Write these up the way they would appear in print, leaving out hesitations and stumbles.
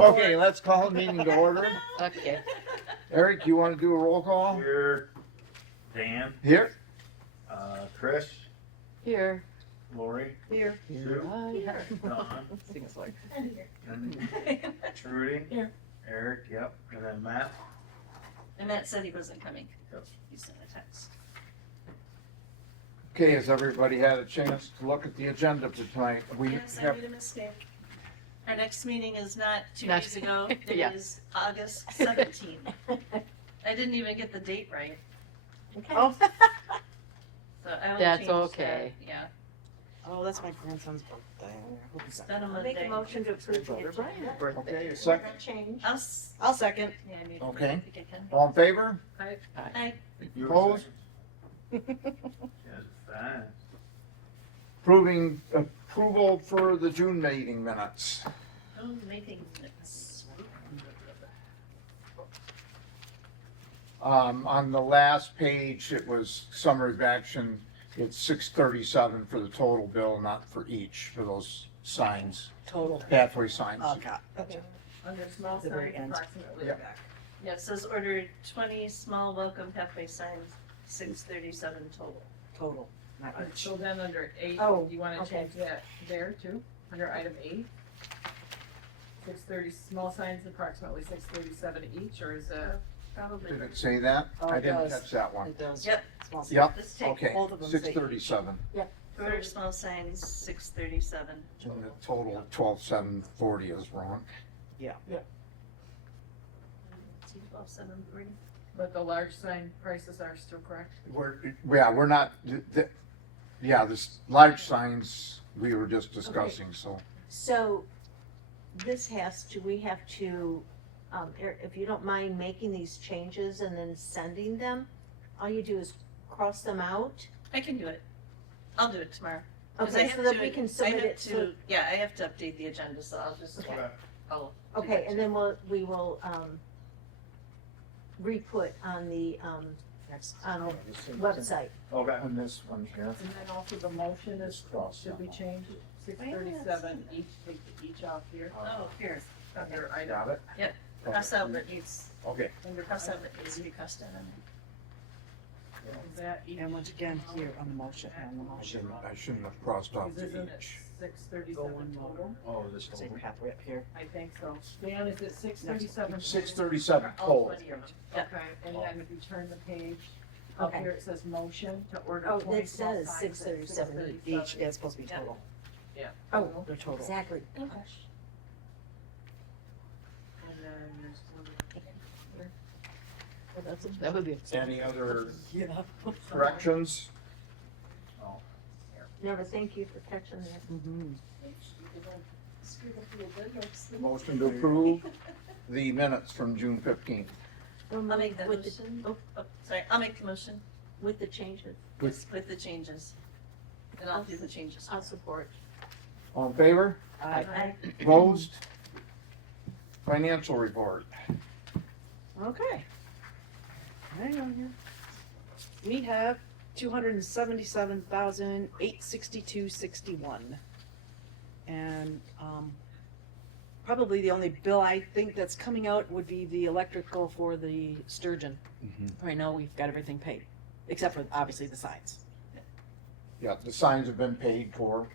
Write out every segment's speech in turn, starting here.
Okay, let's call the meeting to order. Okay. Eric, you wanna do a roll call? Here, Dan, Here. Chris, Here. Lori, Here. Sue, Here. Don, Sing a song. and Trudy. Here. Eric, yep, and then Matt. And Matt said he wasn't coming. Yep. He sent a text. Okay, has everybody had a chance to look at the agenda for tonight? We Yes, I have, made a mistake. Our next meeting is not 2 Not- days ago. It Yeah. is August 17th. I didn't even get the date right. Oh, So I will That's change that. okay. Yeah. Oh, that's my grandson's birthday. I hope he's It's on a I'll make Monday. a motion to approve the Brother agenda. Brian's birthday. okay, a second, Change. I'll second. Yeah, I need Okay. I think I can. all in favor? Aye. You were Opposed? second. Yes, fine. Approval for the June meeting minutes. Oh, meeting minutes. On the last page, it was summary of action. It's 637 for the total bill, not for each, for those signs, Total. pathway signs. Okay. Gotcha. Under small The very signs, end. approximately. Yeah. Yeah, it says order 20 small welcome pathway signs, 637 total. Total. Not Alright, each. so then under eight, Oh, you wanna okay. change that there too, under item eight? 630, small signs approximately 637 each, or is that? Probably. Did it say that? Oh, I it didn't does. catch that one. It does. Yep. Small sign. Yep, Let's take okay, Both of them say each. 637, order small signs, 637. and the total 12,740 is wrong. See, 12,740. But the large sign prices are still correct? We're not, this large signs, we were just discussing, so. So this we have to, if you don't mind making these changes and then sending them, all you do is cross them out. I can do it. I'll do it tomorrow. 'Cause I Okay, have so that to- we can I submit have it to- to, Yeah, I have to update the agenda, so I'll just, Okay. I'll. do okay, that and too. then we will, re-put on the, Next. website. Okay. And this one here. And then also the motion is, should we change 637 each, take the each off here, Oh, here, under item, Got it? cross out what needs, Okay, under cross out what needs to be crossed out on is that each? And once again, here on the motion, on the motion. I shouldn't have crossed off Is isn't the it each. 637 total? Oh, this Say total. pathway up here. I think so. Dan, is it 637? 637 all total. 20 of them. Yeah. Okay, and then if you turn the page, up Okay. here it says motion to order Oh, 20 it small says signs, 637 Each, yeah, it's supposed to be Yeah. total. Yeah. Oh, They're total. exactly. And then there's That would be. Any other Yeah. corrections? Never, thank you for catching that. Mhm. Motion to approve the minutes from June 15th. I'll make that With the- motion. oh, Sorry, I'll make the motion. With the changes, Yes, with the changes. And I'll do the changes. I'll support. All in favor? Aye. Opposed? Financial report. Okay. Hang on here. We have 277,862.61. And, probably the only bill I think that's coming out would be the electrical for the Sturgeon. Right now, we've got everything paid, except for obviously the signs. Yeah, the signs have been paid for.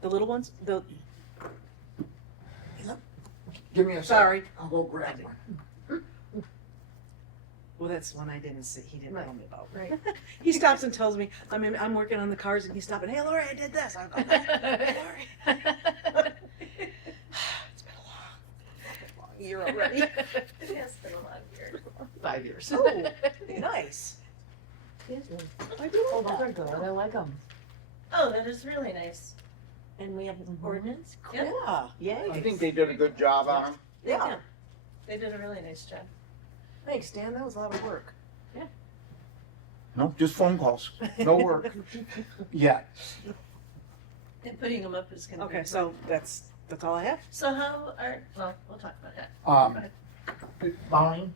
The little ones, Give me a second. sorry. I'll go grab one. Well, that's one I didn't see, he didn't tell me about. Right. He stops and tells me, I'm working on the cars and he's stopping, hey Lori, I did this. I'm going, hey Lori. It's been a long year already. It has been a long year. 5 years. Oh, nice. Excuse me. I do Oh, love those are that. good, I like them. Oh, that is really nice. And we have an ordinance? Yeah, yay. I think they did a good job on them. Yeah, They did a really nice job. thanks, Dan, that was a lot of work. No, just phone calls. No work. Yet. And putting them up is gonna be. Okay, so that's all I have. So how are, well, we'll talk about that. Bounding,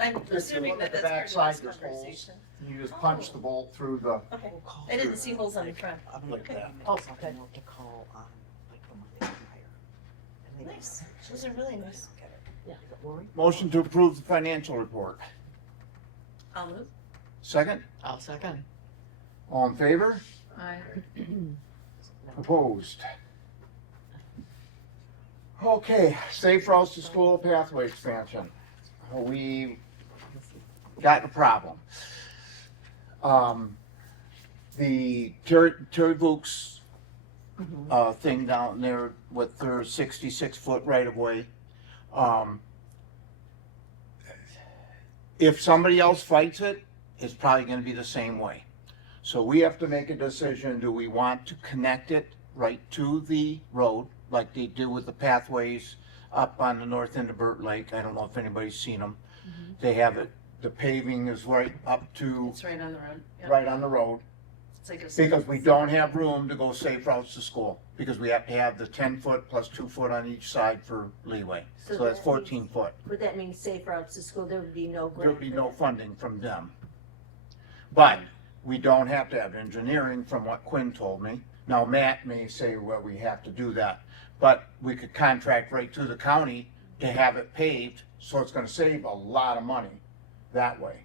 I'm you assuming look at that the that's part of backside, this there's holes. conversation. you just punch the bolt through the, Okay, I didn't see holes on the front. I'm gonna Okay. make a note to call on, like, the Monday prior. And Nice, those are really nice. Yeah, Lori? Motion to approve the financial report. I'll move. Second, I'll second. all in favor? I, Opposed? Okay, safe routes to school pathway expansion. We got a problem. The Terry Vukes, thing down there with their 66-foot right-of-way. If somebody else fights it, it's probably gonna be the same way. So we have to make a decision, do we want to connect it right to the road, like they do with the pathways up on the north end of Burt Lake? I don't know if anybody's seen them. They have it, the paving is right up to, It's right on the road. Yep. right on the road, It's like a. because we don't have room to go safe routes to school, because we have to have the 10-foot plus 2 foot on each side for leeway. So So that's that 14 foot. Would that mean safe routes to school, there would be no grant? There'd be for no that? funding from them. But we don't have to have engineering, from what Quinn told me. Now, Matt may say, well, we have to do that, but we could contract right to the county to have it paved, so it's gonna save a lot of money that way.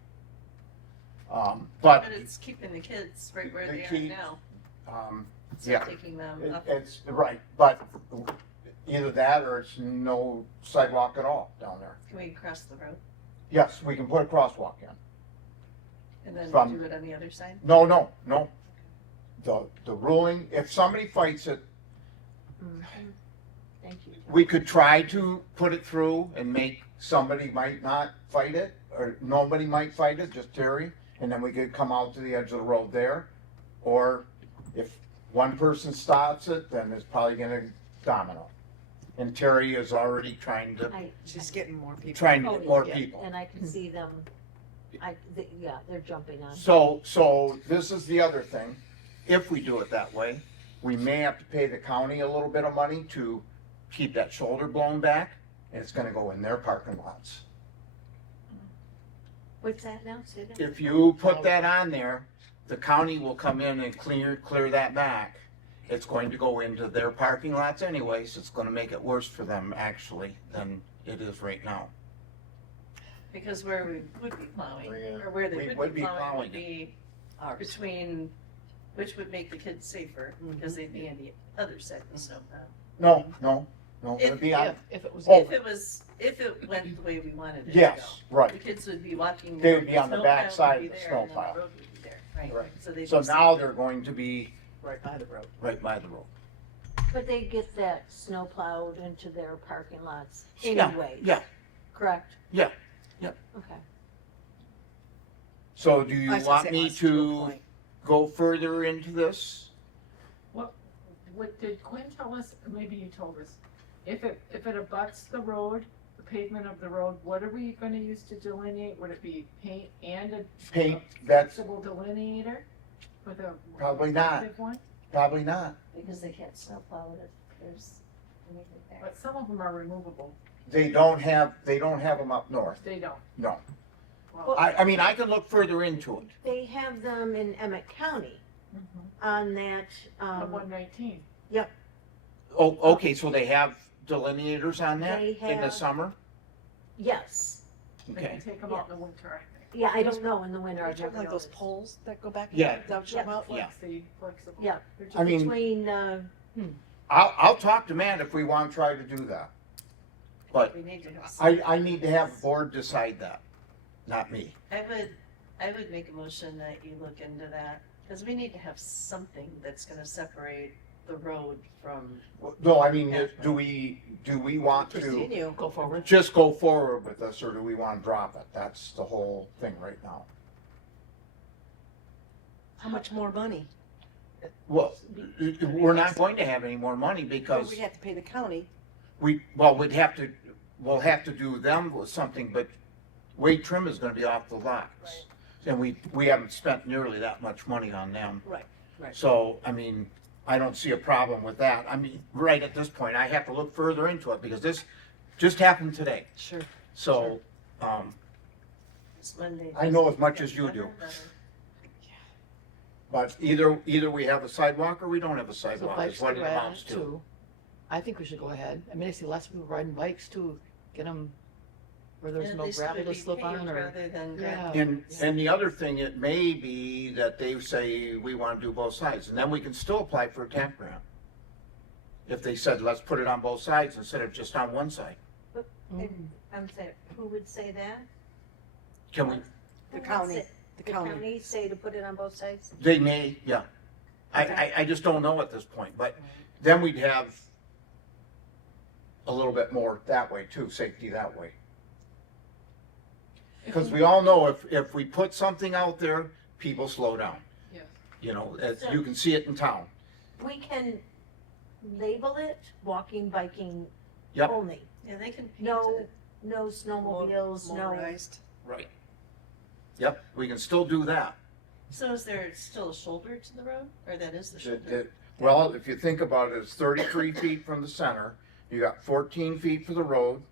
But, But it's keeping the kids right where The they are key- now. It's yeah. not taking them up. it's, right, but either that or it's no sidewalk at all down there. Can we cross the road Yes, we can put a crosswalk in. and then From- do it on the other side? No, no, no. The ruling, if somebody fights it, Mhm. Thank you. we could try to put it through and make, somebody might not fight it, or nobody might fight it, just Terry, and then we could come out to the edge of the road there. Or if one person stops it, then it's probably gonna domino. And Terry is already trying to She's getting more people. get more yeah, people. And I can see them, yeah, they're jumping on. So this is the other thing. If we do it that way, we may have to pay the county a little bit of money to keep that shoulder blown back, and it's gonna go in their parking lots. What's that now? Say that? If you put that on there, the county will come in and clear that back. It's going to go into their parking lots anyways. It's gonna make it worse for them actually than it is right now. Because where we would be plowing, Yeah. or where We they would would be be plowing plowing would be Ours. between, which would make the kids safer, because they'd be on the other side of the snowplow. No, it'd be on, If it was. Oh. If it went the way we wanted it to go. yes, right. The kids would be walking. They would be on the snowplow back would side be of the there, and then snowplow. road would be there, right. Right. So they'd So be now safer. they're going to be Right by the road. right by the road. But they get that snow plowed into their parking lots Yeah, anyway, yeah. correct? Yeah, yep. Okay. So do you I was gonna want say, me us a to point. go further into this? what did Quinn tell us, maybe you told us, if it abuts the road, the pavement of the road, what are we gonna use to delineate? Would it be paint and a Paint, that's flexible delineator with a? Probably not. reflective one? probably not. Because they can't snowplow it, if there's anything there. But some of them are removable, They don't have them up north, they don't. no. Well, I mean, I can look further into it. They have them in Emmett County mhm. on that, The 119. Oh, okay, so they have delineators on that They in the have- summer? yes. They Okay, can take them out in the winter, I think. Yeah, I don't know in the winter, Are you I've talking never like those noticed. poles that go back? Yeah. Is that what you're talking about? Yeah. Flexible. Yeah. They're just- I mean- Between, I'll talk to Matt if we want to try to do that. But We need to have. some- I need to have the board decide that, not me. I would make a motion that you look into that, because we need to have something that's gonna separate the road from, No, I mean, do we want to Continue, go forward. just go forward with this, or do we want to drop it? That's the whole thing right now. How much more money? Well, we're not going to have any more money Well, because we have to pay the county. we'll have to do them with something, but Wade Trim is gonna be off the lots. And we haven't spent nearly that much money on them. Right, right. So, I mean, I don't see a problem with that. I mean, right at this point, I have to look further into it because this just happened today. Sure. So, this Monday. I know as much as you do. but either we have a sidewalk or we don't have a So sidewalk, if is what it I amounts add to. I think we should go ahead. I mean, I see lots of people riding bikes too, get them where there's And no at least it gravel would to be slip on paved or. rather than gravel. Yeah. And the other thing, it may be that they say we want to do both sides, and then we can still apply for a TAP grant. If they said, let's put it on both sides instead of just on one side. Mm. I'm saying, who would say that? Can we, Who The would county, say- the The county. county say to put it on both sides? they may, yeah. I just don't know at this point, but then we'd have a little bit more that way too, safety that way. Because we all know if we put something out there, people slow down. Yes. You know, you can see it in town. We can label it walking, biking Yep. only. Yeah, they can paint No, it. no snowmobiles, no. Motorized. Right. Yep, we can still do that. So is there still a shoulder to the road, or that is the shoulder? Well, if you think about it, it's 33 feet from the center. You got 14 feet for the road.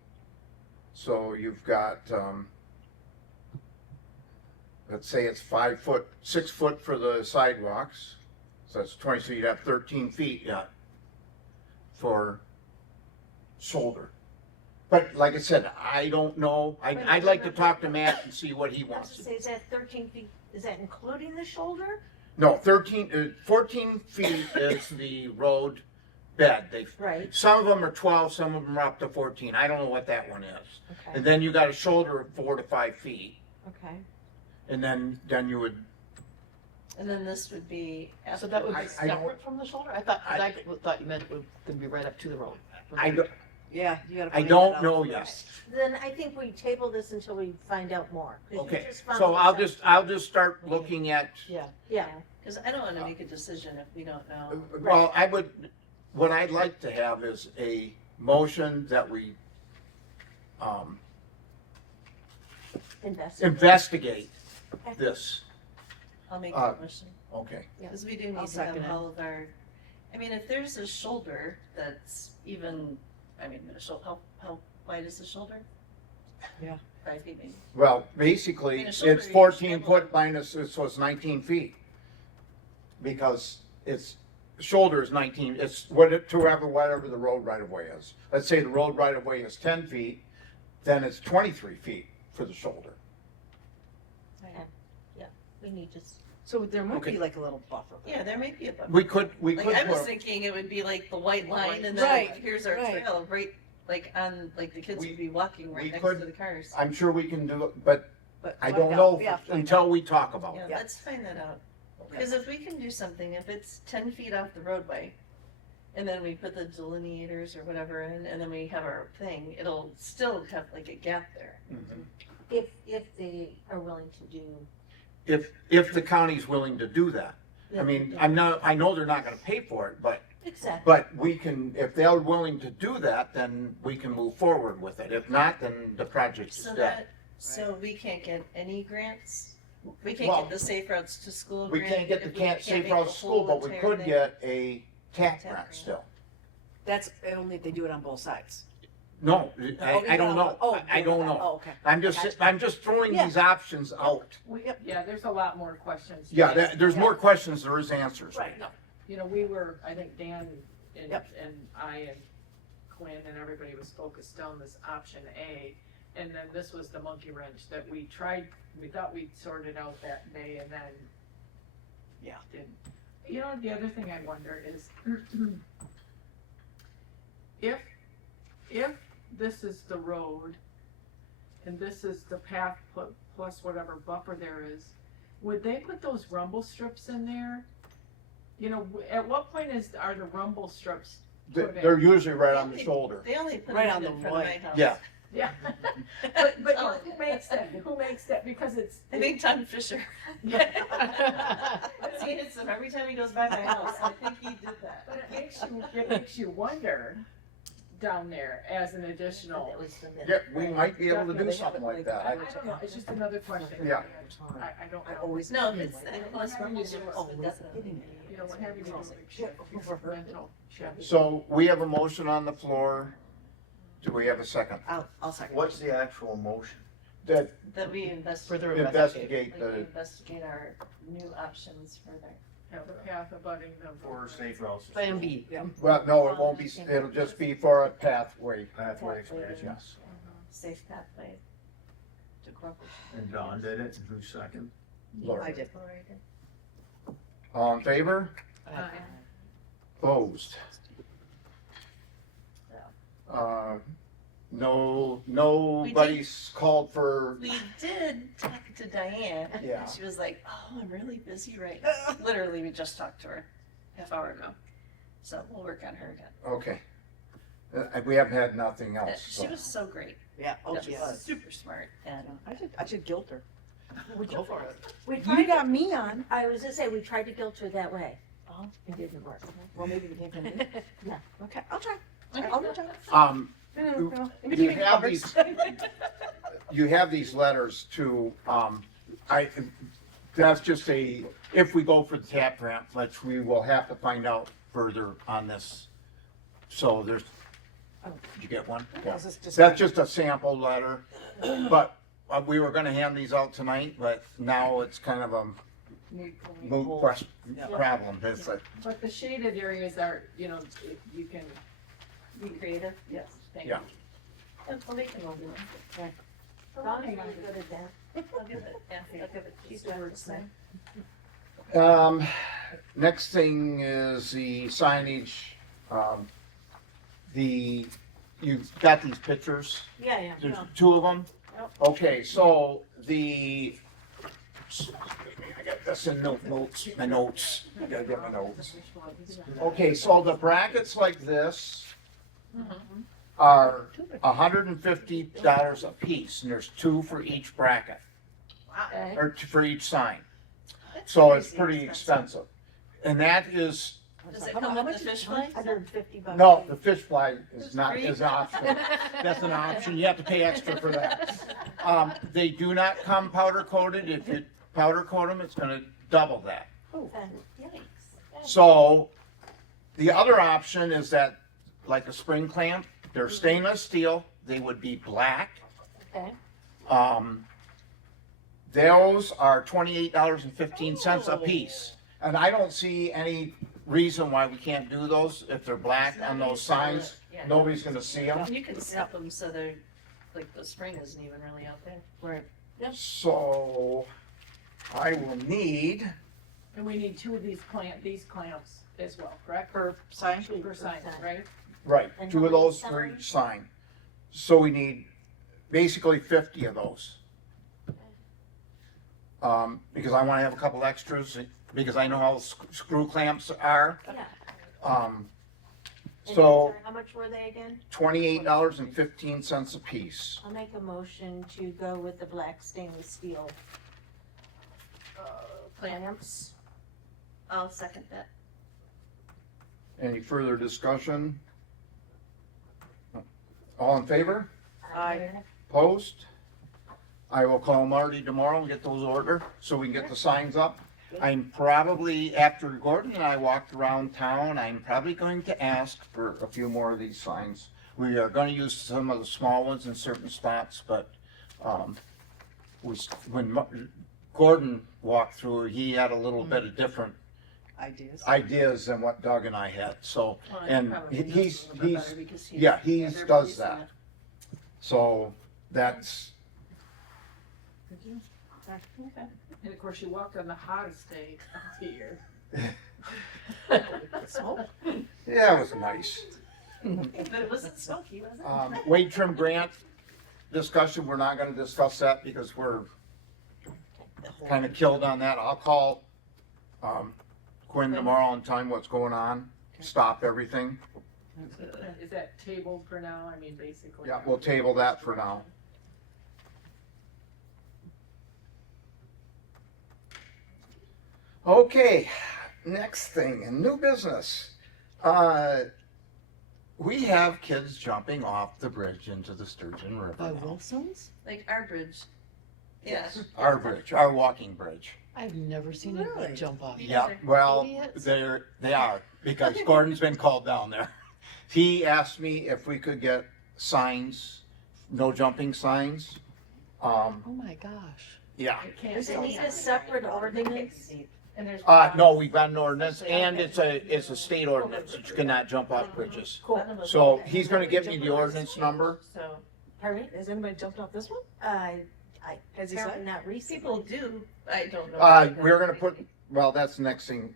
So you've got, let's say it's 5 foot, 6 foot for the sidewalks. So that's 20, so you'd have 13 feet, yeah, for shoulder. But like I said, I don't know. I'd like to talk to Matt and see what he I was wants to to say, do. is that 13 feet, is that including the shoulder? No, 14 feet is the road bed. Right, Some of them are 12, some of them are up to 14. I don't know what that one is. okay, And then you got a shoulder of 4 to 5 feet. okay. And then you would, And then this would be after. So that would be I don't- separate from the shoulder? I thought you meant it was gonna be right up to the road. I don't, Yeah, you gotta. I find don't that out know first. yet. Then I think we table this until we find out more. 'cause you Okay, just found so this I'll out. just start looking at, Yeah. Yeah, Because I don't want to make a decision if we don't know. well, what I'd like to have is a motion that we investigate this. I'll make Uh, a motion. Okay. Because we do I'll need to second have it. all of our, I mean, if there's a shoulder that's even, I mean, how wide is the shoulder? Yeah. 5 feet maybe. Well, I basically, mean, a shoulder it's you 14 should foot minus, so it's 19 feet. Because shoulder is 19, it's whatever the road right of way is. Let's say the road right of way is 10 feet, then it's 23 feet for the shoulder. we need to, So there might Okay. be like a little buffer. Yeah, there might be a buffer. We could Like, I was put- thinking it would be like the white line and Right, then here's our right. trail, right, like on, like the kids We- would be walking we right next could- to the cars. I'm sure we can do it, but But I find don't out. know Yeah, find until out. we talk about Yeah, it. Yeah. let's find that out. Okay. Because if we can do something, if it's 10 feet off the roadway, and then we put the delineators or whatever in, and then we have our thing, it'll still have like a gap there. Mhm. if they are willing to do. If the county's willing to do that. I mean, I know they're not gonna pay for it, but Exactly, we can, if they're willing to do that, then we can move forward with it. If not, then the project is So dead. so we can't get any grants? We can't Well, get the Safe Routes to School We grant? can't get the if we safe make routes the to school, whole but we entire could thing? get a TAP TAP grant grant. still. That's only if they do it on both sides. No, Oh, I don't know. Oh, I don't know. Oh, okay. I'm just throwing Yeah. these options out. Yeah, there's a lot more questions. Yeah, there's more questions there is answers right Right. now. You know, we were, I think Dan and, Yep. and I and Quinn and everybody was focused on this option A. And then this was the monkey wrench that we tried, we thought we'd sorted out that day and then. Yeah. Didn't. You know, the other thing I wonder is if this is the road and this is the path plus whatever buffer there is, would they put those rumble strips in there? You know, at what point are the rumble strips put in? They're usually right on the shoulder. They only put Right it on in the front of my white. house. Yeah. Yeah, but you know, who makes that? Who makes that? Because it's. I think Tom Fisher. I've seen it some every time he goes by my house. I think he did that. But it makes you wonder down there as an additional. Yeah, we might be able to do something like that. I don't know. It's just another question. Yeah. I don't know. always. No, if it's unless rumble strips, Oh, then definitely. You know, what have you do a big shift, mental shift. So we have a motion on the floor. Do we have a second? I'll second. What's the actual motion? That That we investigate, Further investigate like we the, investigate our new options further. have a path abutting them. For safe routes. Plan B. Well, no, it won't be, it'll just be for a pathway, Pathway expansion. yes. Safe pathway. To Crawford. And Don did it, and who's second? Lori. I did. All in favor? Aye. Opposed? Nobody's called for, We did talk to Diane. Yeah. She was like, oh, I'm really busy right now. Literally, we just talked to her half hour ago. So we'll work on her again. okay. We haven't had nothing else, She so. was so great. Yeah, oh, She she was was. super smart and I should guilt her. Go for it. We You tried, got me on. I was gonna say, we tried to guilt her that way. Oh, it didn't work. Well, maybe we can't come in. No. Okay, I'll try. Okay. I'll try. You In between have covers. you have these letters to, that's just if we go for the TAP grant, we will have to find out further on this. So there's, did you get one? Yeah. This is just- That's just a sample letter, but we were gonna hand these out tonight, but now it's kind of a moot question, problem. It's like, But the shaded areas are, you know, you can, be creative. yes, thank Yeah. you. I'll make them all do it. Dawn's really good at that. I'll give it, yeah, I'll give it. She's the worst thing. Next thing is the signage, you've got these pictures, Yeah, yeah. there's no. 2 of them? Yep. Okay, so I got this in my notes, I gotta get my notes. Okay, so the brackets like this are $150 a piece, and there's 2 for each bracket, Wow. or for each sign. That's So it's crazy pretty expensive. And that is, Does it How come much with the is fish one? fly? $150. no, the fish fly is not, free? is optional. That's an option, you have to pay extra for that. They do not come powder coated, if you powder coat them, it's gonna double that. Yikes. So, the other option is that, like a spring clamp, they're stainless steel, they would be black. Okay. Those are $28.15 a piece. And I don't see any reason why we can't do those, if they're black on those signs, Yeah. nobody's gonna see them. You can snap them so they're, like, the spring isn't even really out there. Right. So, I will need, And we need 2 of these clamps as well, correct? Per sign? Per sign, right? right, And 2 of how many those for each sign. So we need basically 50 of those. Because I wanna have a couple extras, because I know how screw clamps are. Yeah. Um, And so how much were they again? $28.15 a piece. I'll make a motion to go with the black stainless steel clamps. I'll second that. Any further discussion? All in favor? Aye. Opposed? I will call Marty tomorrow and get those ordered, so we can get the signs up. I'm probably, after Gordon and I walked around town, I'm probably going to ask for a few more of these signs. We are gonna use some of the small ones in certain spots, but, when Gordon walked through, he had a little bit of different Ideas. ideas than what Doug and I had, so, Well, and probably he's, knows a little bit better because he's- yeah, he they're does producing that. it. So, that's, Okay. And of course, you walked on the hottest day of the year. yeah, it was nice. But it wasn't smoky, was it? Wade trim grant discussion, we're not gonna discuss that because we're kinda killed on that. I'll call, Quinn tomorrow and tell him what's going on, stop everything. Is that tabled for now? I mean, basically. Yeah, we'll table that for now. Okay, next thing, in new business. We have kids jumping off the bridge into the Sturgeon River. By now. Wilson's? Like our bridge. Yeah. Our bridge, our walking bridge. I've never seen Really? anyone jump off. Yeah, well, Idiots. they are, because Gordon's been called down there. He asked me if we could get signs, no jumping signs. Oh my gosh. Yeah, It can't Does it go need down. a separate ordinance? And there's. No, we've got an ordinance, and it's a state ordinance, that you cannot jump off bridges. Cool. So he's gonna give me the ordinance number. So, Pardon me? Has anybody jumped off this one? I Has he apparently said? not recently. people do, I don't know. We're gonna put, well, that's the next thing.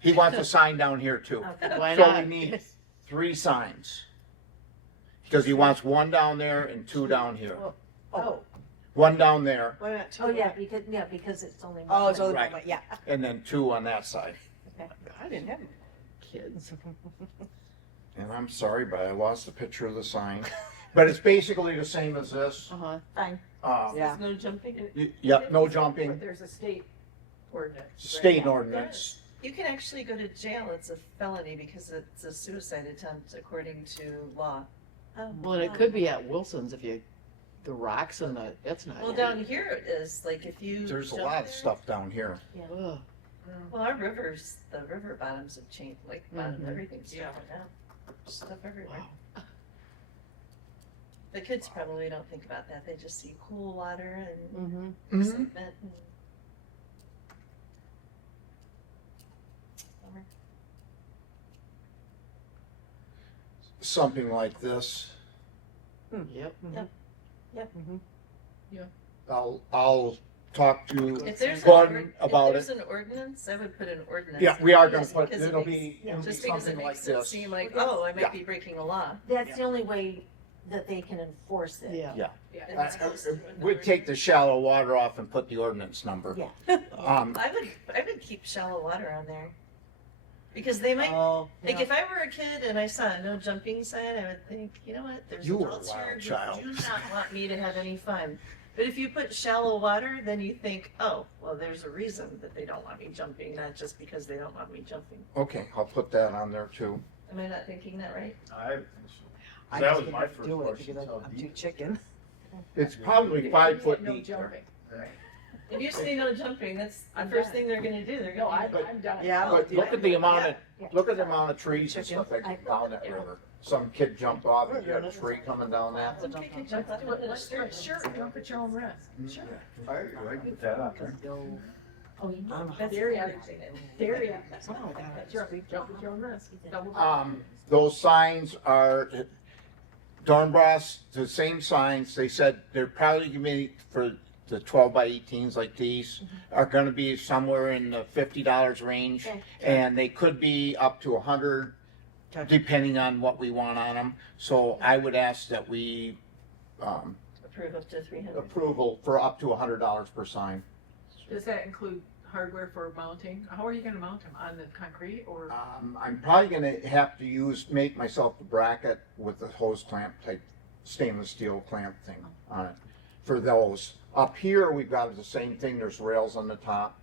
He wants a sign down here too. Okay. Why So we not? need 3 signs. Because he wants 1 down there and 2 down here. Oh, 1 down there, why not two? Oh, yeah, because it's only. Oh, it's one. only Right. one, yeah. and then 2 on that side. I didn't have Kids. And I'm sorry, but I lost the picture of the sign. But it's basically the same as this. Uh-huh. Fine. Um, Yeah. There's no jumping. Yep, no jumping, There's a state ordinance. right? state ordinance. You can actually go to jail, it's a felony because it's a suicide attempt according to law. Oh, Well, and it could be at Wilson's if you, the rocks and the, that's not. Well, down here it is, like if you. There's a jump lot of there- stuff down here. Ugh. Well, our rivers, the river bottoms have changed, like bottom, Mhm. everything's Yeah. different now. Stuff everywhere. Wow. The kids probably don't think about that, they just see cool water and Mm-hmm. Mhm. excitement and. Bummer. Something like this. Yep. I'll talk to If there's an Gordon ord- about if it. there's an ordinance, I would put an ordinance. Yeah, in we are there gonna just put, because it it'll makes- be Just because it something like makes it this. seem like, oh, I Yeah. might be breaking a law. That's the only way that they can enforce it. Yeah. Yeah. And it's close to We'd take the shallow water off and put the ordinance number. Yeah. I would keep shallow water on there. Because they might, Oh, like if I were a kid and I saw a no jumping sign, I would think, you know what, there's You were a adults here wild who child. do not want me to have any fun. But if you put shallow water, then you think, oh, well, there's a reason that they don't want me jumping, not just because they don't want me jumping. Okay, I'll put that on there too. Am I not thinking that right? I That just was my couldn't first do it question, because how I'm deep too is it? chicken. It's probably 5 foot No deep. jumping. If you say no jumping, that's the I'm first done. thing they're gonna do, they're No, gonna. I'm done. Yeah, But look at the amount of, Yeah. look at the amount of trees and Chicken. stuff that come down that river. Some kid jumped off and you had a tree coming down that. Some kid could jump Let's up do it, into the let's do it, street. sure, jump at your own risk, sure. I put that up there. Oh, you know, That's very, very, Something like that. jump at your own risk. Double. Those signs are, Dornbras, the same signs, they said they're probably gonna be for the 12 by 18s like these, are gonna be somewhere in the $50 range. Okay. And they could be up to 100, Okay. depending on what we want on them. So I would ask that we, Approve up to 300. approval for up to $100 per sign. Does that include hardware for mounting? How are you gonna mount them? On the concrete or? I'm probably gonna have to make myself a bracket with the hose clamp type stainless steel clamp thing on it for those. Up here, we've got the same thing, there's rails on the top,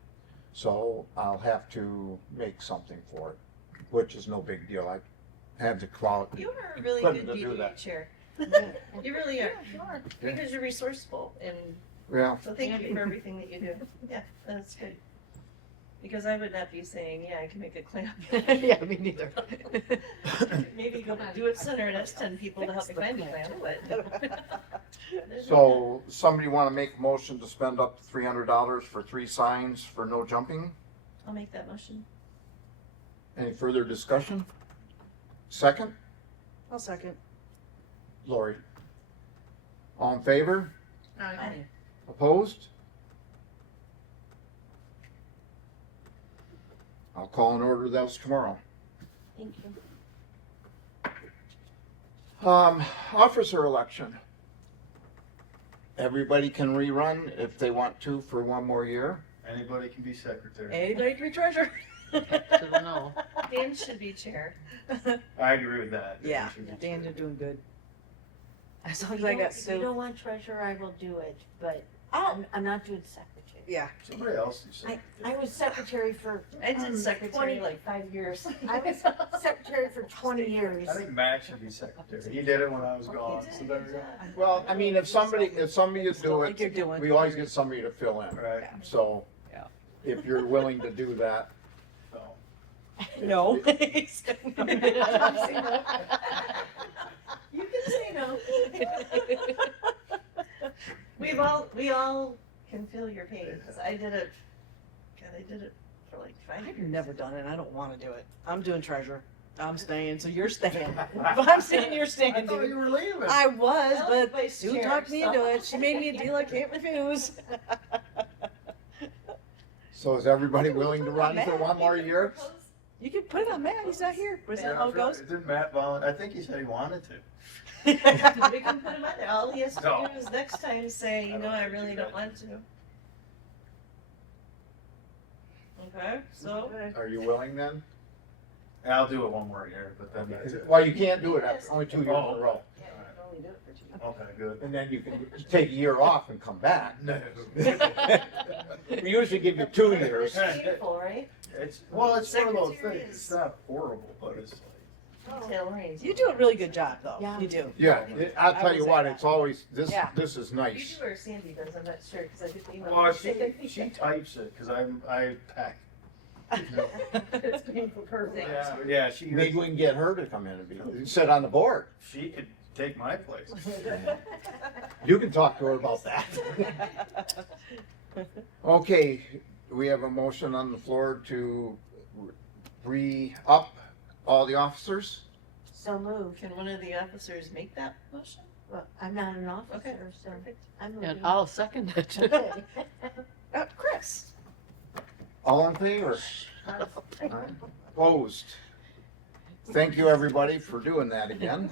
so I'll have to make something for it, which is no big deal. I have the quality. You are a really Couldn't good do DDA that. chair. You really are. Because you're resourceful and Yeah, so thank you for everything that you do. Yeah, that's good. Because I would not be saying, yeah, I can make a clamp. Yeah, me neither. Maybe go do it center and ask 10 people to help me find a clamp, but. so somebody wanna make a motion to spend up to $300 for 3 signs for no jumping? I'll make that motion. Any further discussion? Second? I'll second. Lori? All in favor? Aye. Opposed? I'll call an order those tomorrow. thank you. Officer election. Everybody can rerun if they want to for 1 more year. Anybody can be secretary. Anybody can be treasurer. No. Dan should be chair. I agree with that. Yeah, You should be Dan's chair. doing good. As long If as I you got don't- If you Sue. don't want treasurer, I will do it, but Oh, I'm not doing secretary. yeah. Somebody else is I secretary. was secretary for, I did secretary 20 like 5 years. I was secretary for 20 years. I think Matt should be secretary. He did it when I was gone, so there we go. Well, I mean, if somebody would Still do like you're it, doing. we always get somebody to fill in. Right, So, Yeah. if you're willing to do that, so. No. You can say no. We all can feel your pain, because I did it for like 5 I've years. never done it, I don't wanna do it. I'm doing treasurer. I'm staying, so you're staying. If I'm saying you're staying, I thought dude. you were leaving. I was, I like but vice Sue chair, talked me into so- it. She made me a deal I can't refuse. So is everybody willing to run for one more year? You can put it on Matt, he's not here. Is that Yeah, how it goes? Didn't Matt I think he said he wanted to. We can put him on there. All he has to No. do is next time say, you know, I really don't want to. Okay, so, Are you willing then? And I'll do it one more year, but then that's it. Well, you can't do it after only 2 years in a row. yeah, you can only do it for 2 years. Okay, good. And then you can take a year off and come back. No. We usually give you 2 years. It's painful, right? It's, well, it's one of those Secretary things, is- it's not horrible, but it's like. Detail oriented. You do a really good job, though. Yeah. You do. Yeah, I'll tell you what, it's always, Yeah. this is You nice. do or Sandy does, I'm not sure, because I did the email. Well, she types it, cause I pack. It's painful perfect. Yeah, she, Maybe we can get her to come in and sit on the board. she could take my place. You can talk to her about that. Okay, we have a motion on the floor to re-up all the officers. So moved. Can one of the officers make that motion? Well, I'm not an Okay, officer, so perfect. I'm And moving. I'll second it. Okay. Chris. All in favor? Opposed? Thank you, everybody, for doing that again.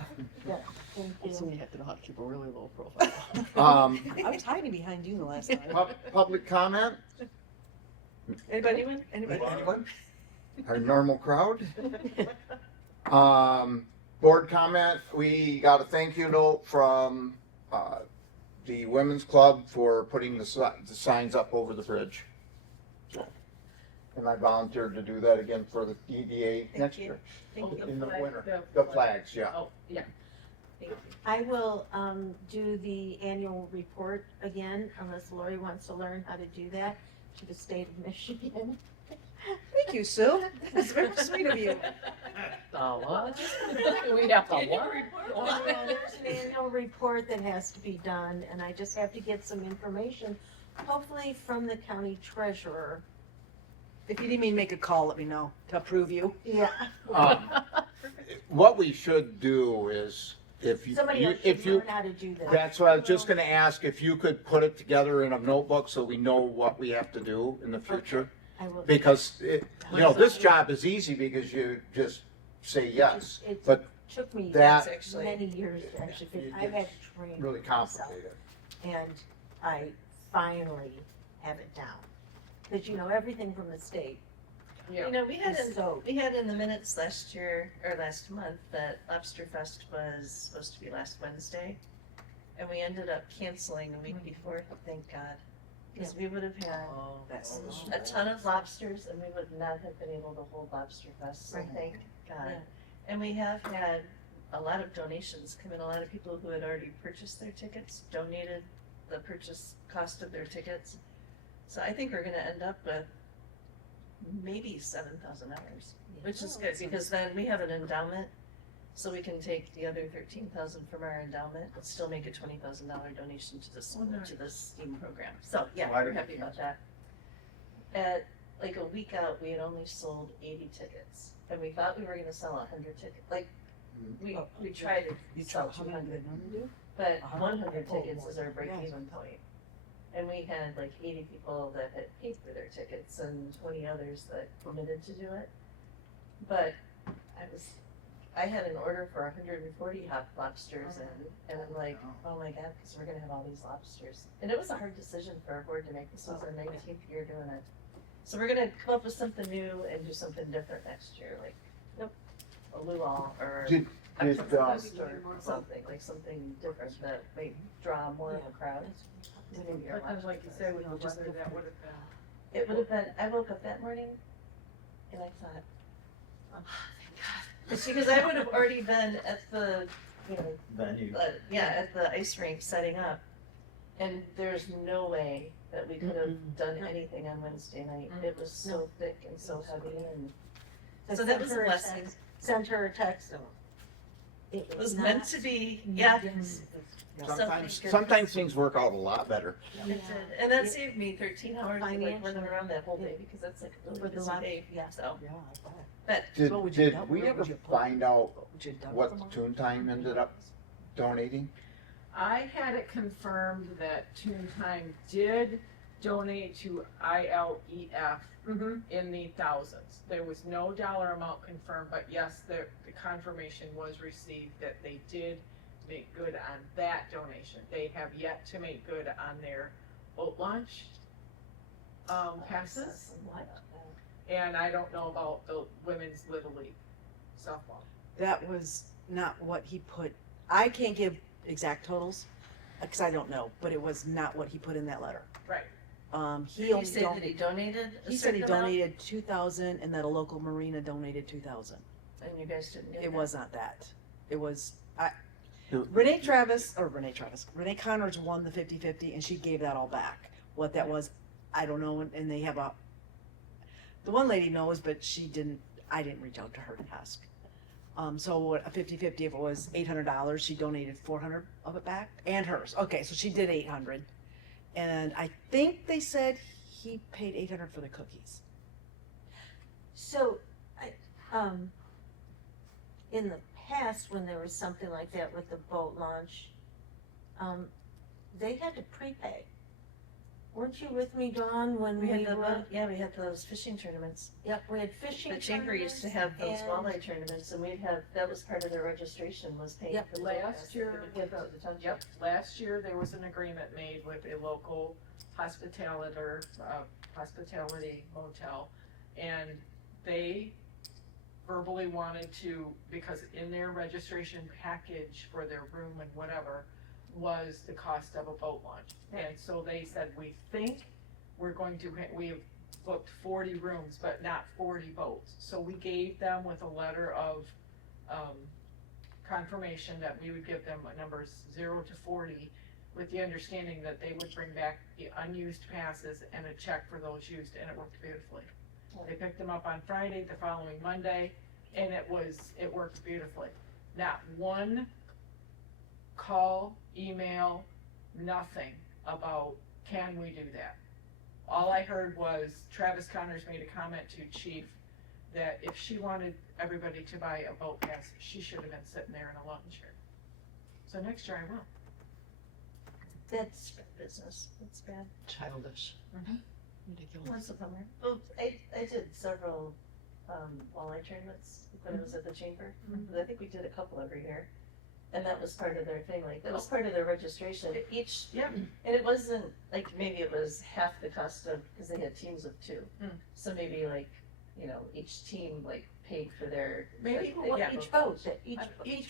Thank So you. you have to know how to keep a really low profile. I was hiding behind you the last time. Public comment? Anybody? Anybody? Anyone? Our normal crowd? Board comment, we got a thank you note from, the Women's Club for putting the signs up over the bridge. So, and I volunteered to do that again for the DDA next you. year, Thank you. in the winter. The The flags, yeah. Oh, yeah. Thank you. I will, do the annual report again, unless Lori wants to learn how to do that, to the state of Michigan. Thank you, Sue. That's very sweet of you. What? We have to what? There's an annual report that has to be done, and I just have to get some information, hopefully from the county treasurer. If you need me to make a call, let me know to approve you. Yeah. What we should do is, Somebody else if should you, learn how to do that. that's what I was just gonna ask, if you could put it together in a notebook so we know what we have to do in the future. I will. Because this job is easy because you just say yes, It but took me that- actually- many years to actually, It I've had gets to train really myself, complicated. and I finally have it down. Because you know, everything from the state You know, we had is in, so, we had in the minutes last year, or last month, that Lobster Fest was supposed to be last Wednesday. And we ended up canceling a week before, thank God. Because we would have had Oh, that's. a ton of lobsters and we would not have been able to hold Lobster Fest, so Right. thank God. Yeah. And we have had a lot of donations come in, a lot of people who had already purchased their tickets, donated the purchase cost of their tickets. So I think we're gonna end up with maybe $7,000, which is good, because then we have an endowment, so we can take the other 13,000 from our endowment, and still make a $20,000 donation to the school, to the STEAM program. So, yeah, Why we're did you happy about that. At, like, a week out, we had only sold 80 tickets, and we thought we were gonna sell 100 tickets, like, we tried to You sell try, how many 200, did you do? but 100? 100 Oh, tickets is our break-even point. And we had like 80 people that had paid for their tickets and 20 others that committed to do it. But I had an order for 140 hot lobsters and I'm like, oh my God, because we're gonna have all these lobsters. And it was a hard decision for our board to make. This was our 19th year doing it. So we're gonna come up with something new and do something different next year, like a luau or Did, Oktoberfest or something, like something different that may draw more of a crowd. But like you said, with the weather, that would have been. It would have been, I woke up that morning and I thought, oh, thank God. It's because I would have already been at the, you know, Venue. at the ice rink setting up. And there's no way that we could have done anything on Wednesday night. It was so thick and so heavy and, so that was a blessing. Send her a text, It was meant to be, yeah. Sometimes things work out a lot better. It did, and that saved me 13 hours of like running around that whole day because that's like a really With a busy lot, day. yeah. So, Yeah, I bet. but Did, What would you did double- we what ever would you put? find out Would you double what them all? TooonTime ended up donating? I had it confirmed that TooonTime did donate to ILEF in the thousands. There was no dollar amount confirmed, but yes, the confirmation was received that they did make good on that donation. They have yet to make good on their boat launch passes, and I don't know about the women's Little League softball. That was not what he put, I can't give exact totals, because I don't know, but it was not what he put in that letter. Right. He did you only say that he donated a he said he certain amount? donated 2,000 and that a local marina donated 2,000. And you guys didn't get It that? was not that. It was, Who- Renee Connors won the 50-50 and she gave that all back. What that was, I don't know, and they have the one lady knows, but I didn't reach out to her to ask. So what, a 50-50, if it was $800, she donated 400 of it back, and hers. Okay, so she did 800. And I think they said he paid 800 for the cookies. So, in the past, when there was something like that with the boat launch, they had to prepay. Weren't you with me, Dawn, when We we had the, were? yeah, we had those fishing tournaments. Yep, we had fishing The chamber used to have those tournaments walleye tournaments and we'd have, that was part of their registration was paying Yep. for the boat pass Last that we year, would give to the township. Yep, last year there was an agreement made with a local hospitality motel, and they verbally wanted to, because in their registration package for their room and whatever was the cost of a boat launch. And so they said, we think we're going to, we have booked 40 rooms, but not 40 boats. So we gave them with a letter of, confirmation that we would give them numbers 0 to 40 with the understanding that they would bring back the unused passes and a check for those used, and it worked beautifully. They picked them up on Friday, the following Monday, and it worked beautifully. Not one call, email, nothing about, can we do that? All I heard was Travis Connors made a comment to Chief that if she wanted everybody to buy a boat pass, she should have been sitting there in a lawn chair. So next year I will. That's business, that's bad. Childish. Ridiculous. Once a summer. Well, I did several, walleye tournaments when I was at the chamber. I think we did a couple every year. And that was part of their thing, like, that was part of their registration. Each, Yep. and it wasn't, like, maybe it was half the cost of, because they had teams of 2. So maybe like, each team like paid for their. Maybe, Well, yeah. each boat, each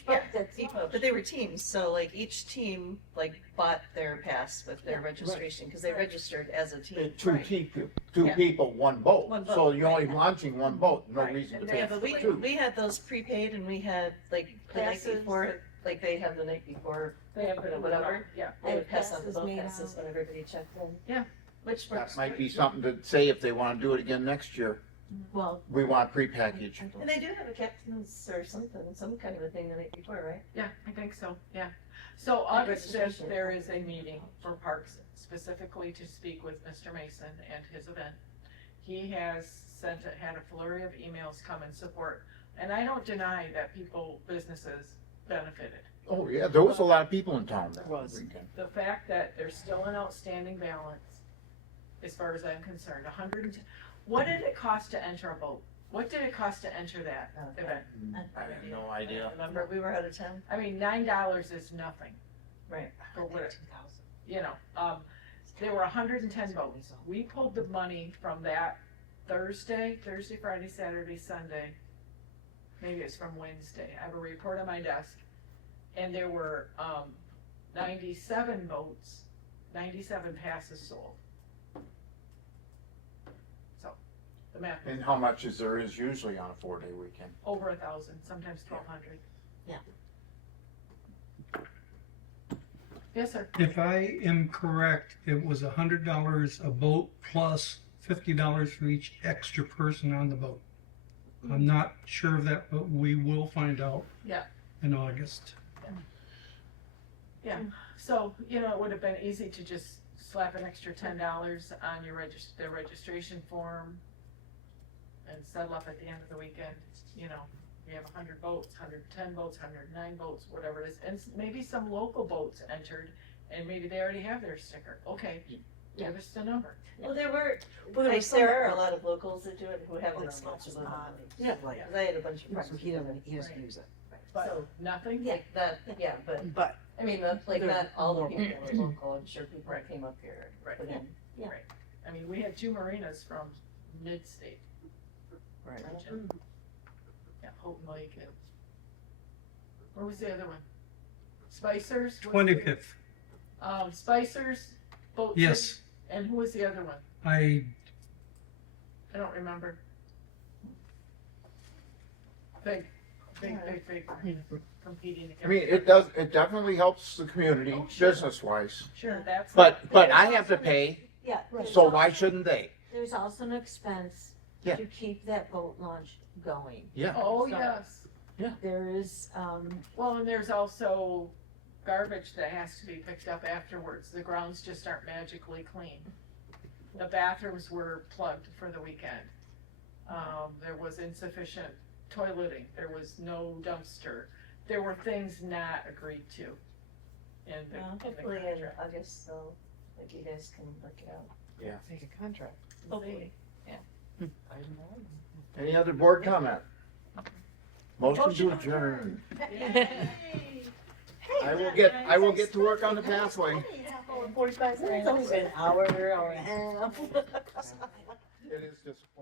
boat Yeah, that's. But they were teams, so like each team like bought their pass with their registration, because they registered as a team. Two Right. people, Yeah. one boat. One boat, So you're only right. launching one boat, no Right. reason to And pay Yeah, for but we, two. we had those prepaid and we had like the night Passes before, like they have the night before, They have whatever. Yeah. They would pass out the Passes boat made passes out. when everybody checked in. Yeah. Which works. That might be great. something to say if they wanna do it again next year. Well. We want prepackaged. And they do have a captain's or something, some kind of a thing the night before, right? Yeah, I think so, yeah. So Like August 5th, registration. there is a meeting for Parks specifically to speak with Mr. Mason and his event. He has had a flurry of emails come and support, and I don't deny that businesses benefited. Oh, yeah, there was a lot of people in town that Was. weekend. The fact that there's still an outstanding balance, as far as I'm concerned, what did it cost to enter a boat? What did it cost to enter that event? I have no idea. Remember, we were out of town? I mean, $9 is nothing. Right. For what, there were 110 boats. We pulled the money from that Thursday, Friday, Saturday, Sunday. Maybe it's from Wednesday. I have a report on my desk. And there were 97 boats, 97 passes sold. So, the math, And how much is usually on a 4-day weekend? over 1,000, sometimes 1,200. Yeah. Yes, sir. If I am correct, it was $100 a boat plus $50 for each extra person on the boat. I'm not sure of that, but we will find out. in August. Yeah, so, you know, it would have been easy to just slap an extra $10 on your their registration form and settle up at the end of the weekend, you know, we have 100 boats, 110 boats, 109 boats, whatever it is, and maybe some local boats entered, and maybe they already have their sticker, okay, give us the number. Well, there were, Well, there like, was some there that are a were- lot of locals that do it who have Like their own boats. Scotch on. Yeah. Cause I had a bunch of friends. So he doesn't use it. But So, nothing? yeah, that, yeah, but, But I mean, that's like, They're not all the more- people that were local, I'm sure people that came up here Right. put in. I mean, we had 2 marinas from mid-state right. region. Yeah, Houghton Lake and, where was the other one? Spicers? Was the- 25th, Spicers, boat. yes, And who was the other one? I, I don't remember. Big competing. I mean, it definitely helps the community, Oh, sure. business-wise. Sure, that's. But I have to pay, Yeah. there's so al- why shouldn't they? There's also an expense Yeah. to keep that boat launch going. Yeah. Oh, So- yes. There is, Well, and there's also garbage that has to be picked up afterwards. The grounds just aren't magically clean. The bathrooms were plugged for the weekend. There was insufficient toileting. There was no dumpster. There were things not agreed to in the Hopefully in contract. August, so, like, you guys can work it out. Make a contract. Hopefully. Any other board comment? Motion to adjourn. I will get to work on the pathway. 45 minutes, an hour or a half. It is disappointing.